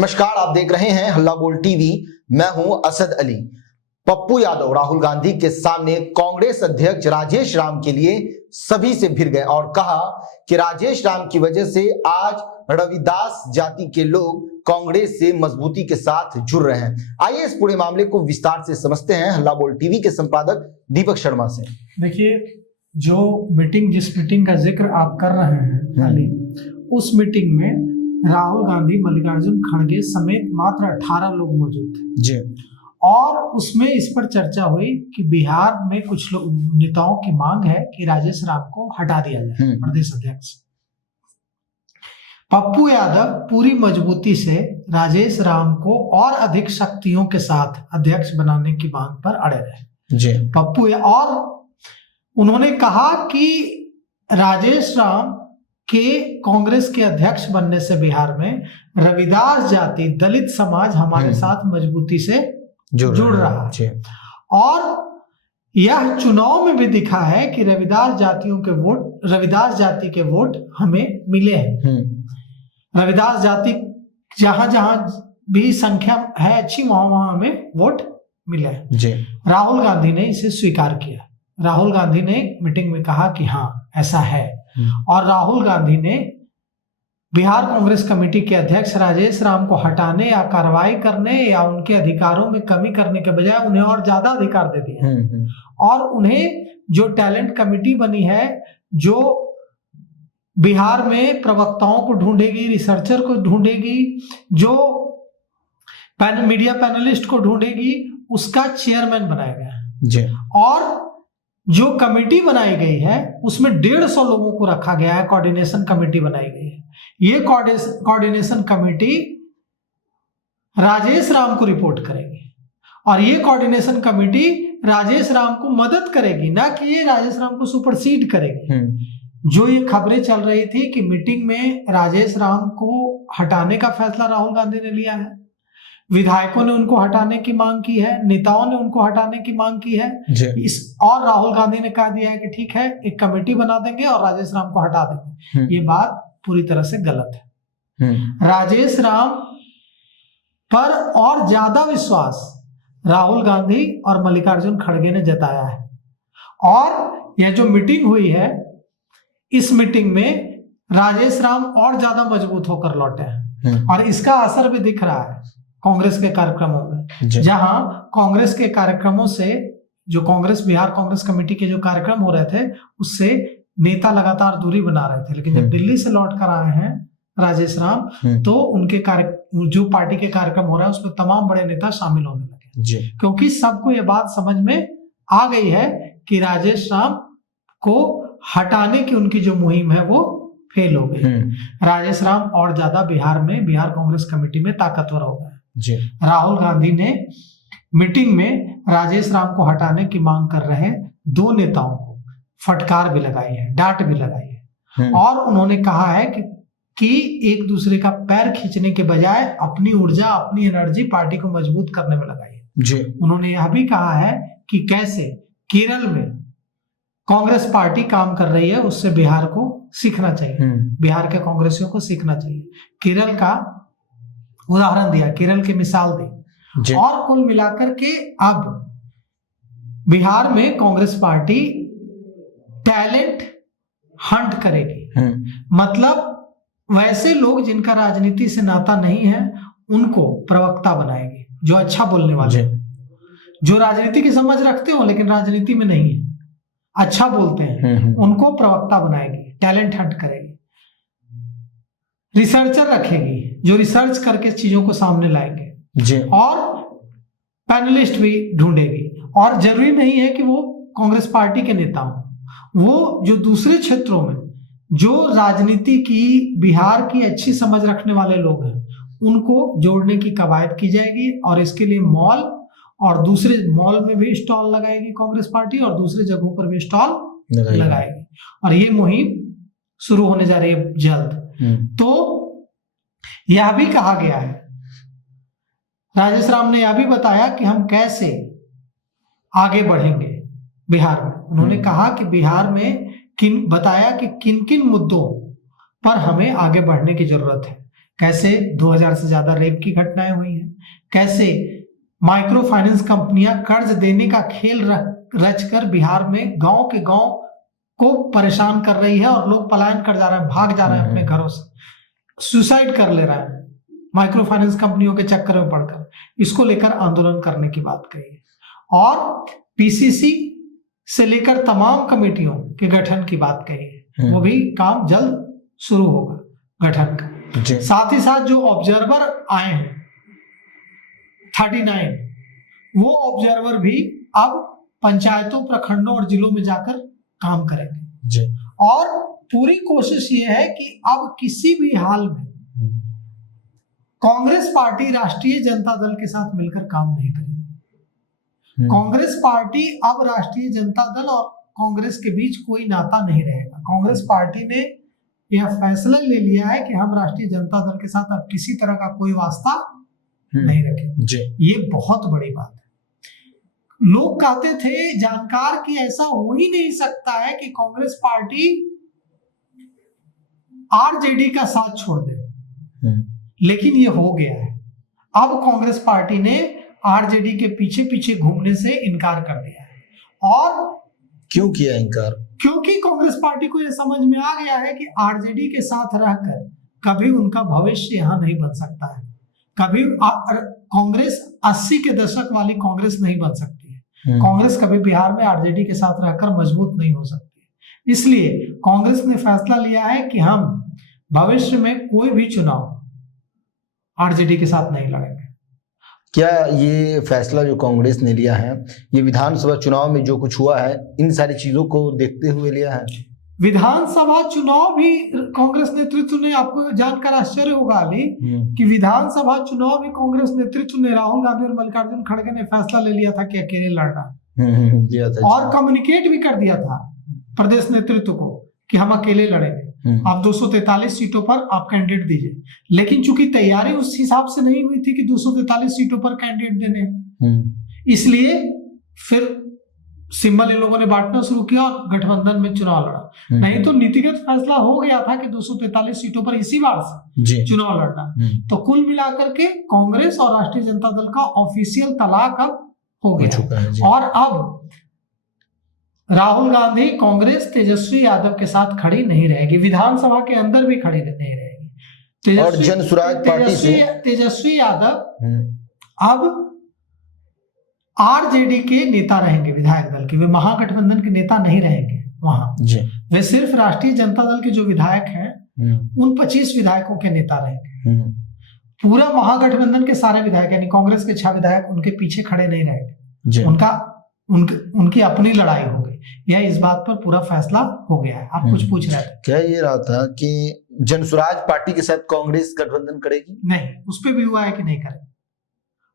नमस्कार, आप देख रहे हैं हल्ला बोल टीवी। मैं हूं असद अली। पप्पू यादव राहुल गांधी के सामने कांग्रेस अध्यक्ष राजेश राम के लिए सभी से भिड़ गए और कहा कि राजेश राम की वजह से आज रविदास जाति के लोग कांग्रेस से मजबूती के साथ जुड़ रहे हैं। आइए इस पूरे मामले को विस्तार से समझते हैं हल्ला बोल टीवी के संपादक दीपक शर्मा से। देखिए, जिस मीटिंग का जिक्र आप कर रहे हैं अली, उस मीटिंग में राहुल गांधी, मल्लिकार्जुन खड़गे समेत मात्र 18 लोग मौजूद थे जी। और उसमें इस पर चर्चा हुई कि बिहार में कुछ नेताओं की मांग है कि राजेश राम को हटा दिया जाए प्रदेश अध्यक्ष। पप्पू यादव पूरी मजबूती से राजेश राम को और अधिक शक्तियों के साथ अध्यक्ष बनाने की मांग पर अड़े रहे जी। और उन्होंने कहा कि राजेश राम के कांग्रेस के अध्यक्ष बनने से बिहार में रविदास जाति, दलित समाज हमारे साथ मजबूती से जुड़ रहा है। और यह चुनाव में भी दिखा है कि रविदास जाति के वोट हमें मिले हैं। रविदास जाति जहां जहां भी संख्या है अच्छी, वहां हमें वोट मिले हैं। राहुल गांधी ने इसे स्वीकार किया। राहुल गांधी ने मीटिंग में कहा कि हाँ, ऐसा है। और राहुल गांधी ने बिहार कांग्रेस कमेटी के अध्यक्ष राजेश राम को हटाने या कार्रवाई करने या उनके अधिकारों में कमी करने के बजाय उन्हें और ज्यादा अधिकार दे दिए। और उन्हें जो टैलेंट कमेटी बनी है, जो बिहार में प्रवक्ताओं को ढूंढेगी, रिसर्चर को ढूंढेगी, जो मीडिया पैनलिस्ट को ढूंढेगी, उसका चेयरमैन बनाया गया है। और जो कमेटी बनाई गई है उसमें 150 लोगों को रखा गया है। कोऑर्डिनेशन कमेटी बनाई गई है। ये कोऑर्डिनेशन कमेटी राजेश राम को रिपोर्ट करेगी और ये कोऑर्डिनेशन कमेटी राजेश राम को मदद करेगी, ना कि ये राजेश राम को सुपरसीड करेगी। जो ये खबरें चल रही थी कि मीटिंग में राजेश राम को हटाने का फैसला राहुल गांधी ने लिया है, विधायकों ने उनको हटाने की मांग की है, नेताओं ने उनको हटाने की मांग की है, और राहुल गांधी ने कह दिया है कि ठीक है, एक कमेटी बना देंगे और राजेश राम को हटा देंगे। ये बात पूरी तरह से गलत है। राजेश राम पर और ज्यादा विश्वास राहुल गांधी और मल्लिकार्जुन खड़गे ने जताया है। और यह जो मीटिंग हुई है, इस मीटिंग में राजेश राम और ज्यादा मजबूत होकर लौटे हैं और इसका असर भी दिख रहा है कांग्रेस के कार्यक्रमों में। जहां कांग्रेस के कार्यक्रमों से, जो बिहार कांग्रेस कमेटी के जो कार्यक्रम हो रहे थे, उससे नेता लगातार दूरी बना रहे थे। लेकिन जब दिल्ली से लौट कर आए हैं राजेश राम, तो उनके जो पार्टी के कार्यक्रम हो रहा है उसमें तमाम बड़े नेता शामिल होने लगे, क्योंकि सबको ये बात समझ में आ गई है कि राजेश राम को हटाने की उनकी जो मुहिम है वो फेल हो गई। राजेश राम और ज्यादा बिहार कांग्रेस कमेटी में ताकतवर हो गए। राहुल गांधी ने मीटिंग में राजेश राम को हटाने की मांग कर रहे 2 नेताओं को फटकार भी लगाई है, डांट भी लगाई है। और उन्होंने कहा है कि एक दूसरे का पैर खींचने के बजाय अपनी ऊर्जा, अपनी एनर्जी पार्टी को मजबूत करने में लगाई है। उन्होंने यह भी कहा है कि कैसे केरल में कांग्रेस पार्टी काम कर रही है, उससे बिहार को सीखना चाहिए, बिहार के कांग्रेसियों को सीखना चाहिए। केरल का उदाहरण दिया, केरल की मिसाल दी। और कुल मिलाकर के अब बिहार में कांग्रेस पार्टी टैलेंट हंट करेगी। मतलब वैसे लोग जिनका राजनीति से नाता नहीं है, उनको प्रवक्ता बनाएगी, जो अच्छा बोलने वाले, जो राजनीति की समझ रखते हो लेकिन राजनीति में नहीं है, अच्छा बोलते हैं, उनको प्रवक्ता बनाएगी, टैलेंट हंट करेगी। रिसर्चर रखेगी जो रिसर्च करके चीजों को सामने लाएंगे, और पैनलिस्ट भी ढूंढेगी। और जरूरी नहीं है कि वो कांग्रेस पार्टी के नेता हों, वो जो दूसरे क्षेत्रों में जो राजनीति की, बिहार की अच्छी समझ रखने वाले लोग हैं, उनको जोड़ने की कवायद की जाएगी। और इसके लिए मॉल और दूसरे मॉल में भी स्टॉल लगाएगी कांग्रेस पार्टी, और दूसरे जगहों पर भी स्टॉल लगाएगी। और ये मुहिम शुरू होने जा रही है जल्द। तो यह भी कहा गया है, राजेश राम ने यह भी बताया कि हम कैसे आगे बढ़ेंगे बिहार में। उन्होंने कहा कि बिहार में बताया कि किन किन मुद्दों पर हमें आगे बढ़ने की जरूरत है, कैसे 2000 से ज्यादा रेप की घटनाएं हुई हैं, कैसे माइक्रो फाइनेंस कंपनियां कर्ज देने का खेल रचकर बिहार में गांव के गांव को परेशान कर रही है और लोग पलायन कर जा रहे हैं, भाग जा रहे हैं अपने घरों से, सुसाइड कर ले रहे हैं माइक्रो फाइनेंस कंपनियों के चक्कर में पड़कर। इसको लेकर आंदोलन करने की बात कही है और पीसीसी से लेकर तमाम कमेटियों के गठन की बात कही है। वो भी काम जल्द शुरू होगा गठन का। साथ ही साथ जो ऑब्जर्वर आए हैं 39, वो ऑब्जर्वर भी अब पंचायतों, प्रखंडों और जिलों में जाकर काम करेंगे और पूरी कोशिश ये है कि अब किसी भी हाल में कांग्रेस पार्टी राष्ट्रीय जनता दल के साथ मिलकर काम नहीं करेगी। कांग्रेस पार्टी अब राष्ट्रीय जनता दल और कांग्रेस के बीच कोई नाता नहीं रहेगा। कांग्रेस पार्टी ने यह फैसला ले लिया है कि हम राष्ट्रीय जनता दल के साथ अब किसी तरह का कोई वास्ता नहीं रखेंगे। ये बहुत बड़ी बात है। लोग कहते थे जानकार कि ऐसा हो ही नहीं सकता है कि कांग्रेस पार्टी आरजेडी का साथ छोड़ दे, लेकिन ये हो गया है। अब कांग्रेस पार्टी ने आरजेडी के पीछे पीछे घूमने से इनकार कर दिया है। और क्यों किया इनकार? क्योंकि कांग्रेस पार्टी को यह समझ में आ गया है कि आरजेडी के साथ रहकर कभी उनका भविष्य यहां नहीं बन सकता है। कभी कांग्रेस 80 के दशक वाली कांग्रेस नहीं बन सकती है। कांग्रेस कभी बिहार में आरजेडी के साथ रहकर मजबूत नहीं हो सकती है। इसलिए कांग्रेस ने फैसला लिया है कि हम भविष्य में कोई भी चुनाव आरजेडी के साथ नहीं लड़ेंगे। क्या ये फैसला जो कांग्रेस ने लिया है, ये विधानसभा चुनाव में जो कुछ हुआ है इन सारी चीजों को देखते हुए लिया है? विधानसभा चुनाव भी कांग्रेस नेतृत्व ने, आपको जानकर आश्चर्य होगा अली कि विधानसभा चुनाव भी कांग्रेस नेतृत्व ने, राहुल गांधी और मल्लिकार्जुन खड़गे ने फैसला ले लिया था कि अकेले लड़ना और कम्युनिकेट भी कर दिया था प्रदेश नेतृत्व को कि हम अकेले लड़ेंगे। आप 243 सीटों पर आप कैंडिडेट दीजिए, लेकिन चूंकि तैयारी उस हिसाब से नहीं हुई थी कि 243 सीटों पर कैंडिडेट देने, इसलिए फिर सिंबल इन लोगों ने बांटना शुरू किया और गठबंधन में चुनाव लड़ा। नहीं तो नीतिगत फैसला हो गया था कि 243 सीटों पर इसी बार से चुनाव लड़ना। तो कुल मिलाकर के कांग्रेस और राष्ट्रीय जनता दल का ऑफिशियल तलाक अब हो गया और अब राहुल गांधी कांग्रेस तेजस्वी यादव के साथ खड़ी नहीं रहेगी, विधानसभा के अंदर भी खड़ी नहीं रहेगी। और जन स्वराज पार्टी से तेजस्वी यादव अब आरजेडी के नेता रहेंगे, विधायक दल के, वे महागठबंधन के नेता नहीं रहेंगे वहां। वे सिर्फ राष्ट्रीय जनता दल के जो विधायक हैं उन 25 विधायकों के नेता रहेंगे। पूरा महागठबंधन के सारे विधायक यानी कांग्रेस के 6 विधायक उनके पीछे खड़े नहीं रहेंगे। उनकी अपनी लड़ाई होगी। यह इस बात पर पूरा फैसला हो गया है। आप कुछ पूछ रहे थे? क्या ये रहा था कि जनसुराज पार्टी के साथ कांग्रेस गठबंधन करेगी? नहीं, उस पर भी हुआ है कि नहीं करेंगे,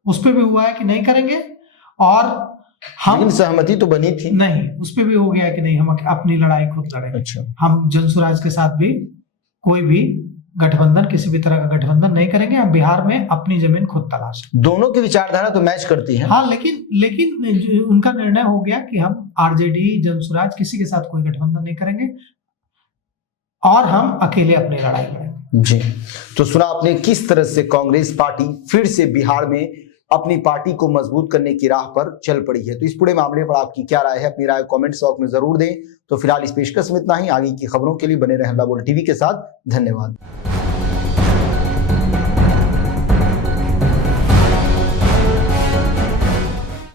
उस पर भी हुआ है कि नहीं करेंगे। और हम सहमति तो बनी थी, नहीं, उस पर भी हो गया है कि नहीं हम अपनी लड़ाई खुद लड़ेंगे। अच्छा। हम जनसुराज के साथ भी कोई भी गठबंधन, किसी भी तरह का गठबंधन नहीं करेंगे। हम बिहार में अपनी जमीन खुद तलाश। दोनों की विचारधारा तो मैच करती है। हाँ, लेकिन उनका निर्णय हो गया कि हम आरजेडी, जनसुराज किसी के साथ कोई गठबंधन नहीं करेंगे और हम अकेले अपनी लड़ाई लड़ेंगे। जी, तो सुना आपने किस तरह से कांग्रेस पार्टी फिर से बिहार में अपनी पार्टी को मजबूत करने की राह पर चल पड़ी है। तो इस पूरे मामले पर आपकी क्या राय है? अपनी राय कमेंट बॉक्स में जरूर दें। तो फिलहाल इस पेशकश में इतना ही। आगे की खबरों के लिए बने रहें हल्ला बोल टीवी के साथ। धन्यवाद।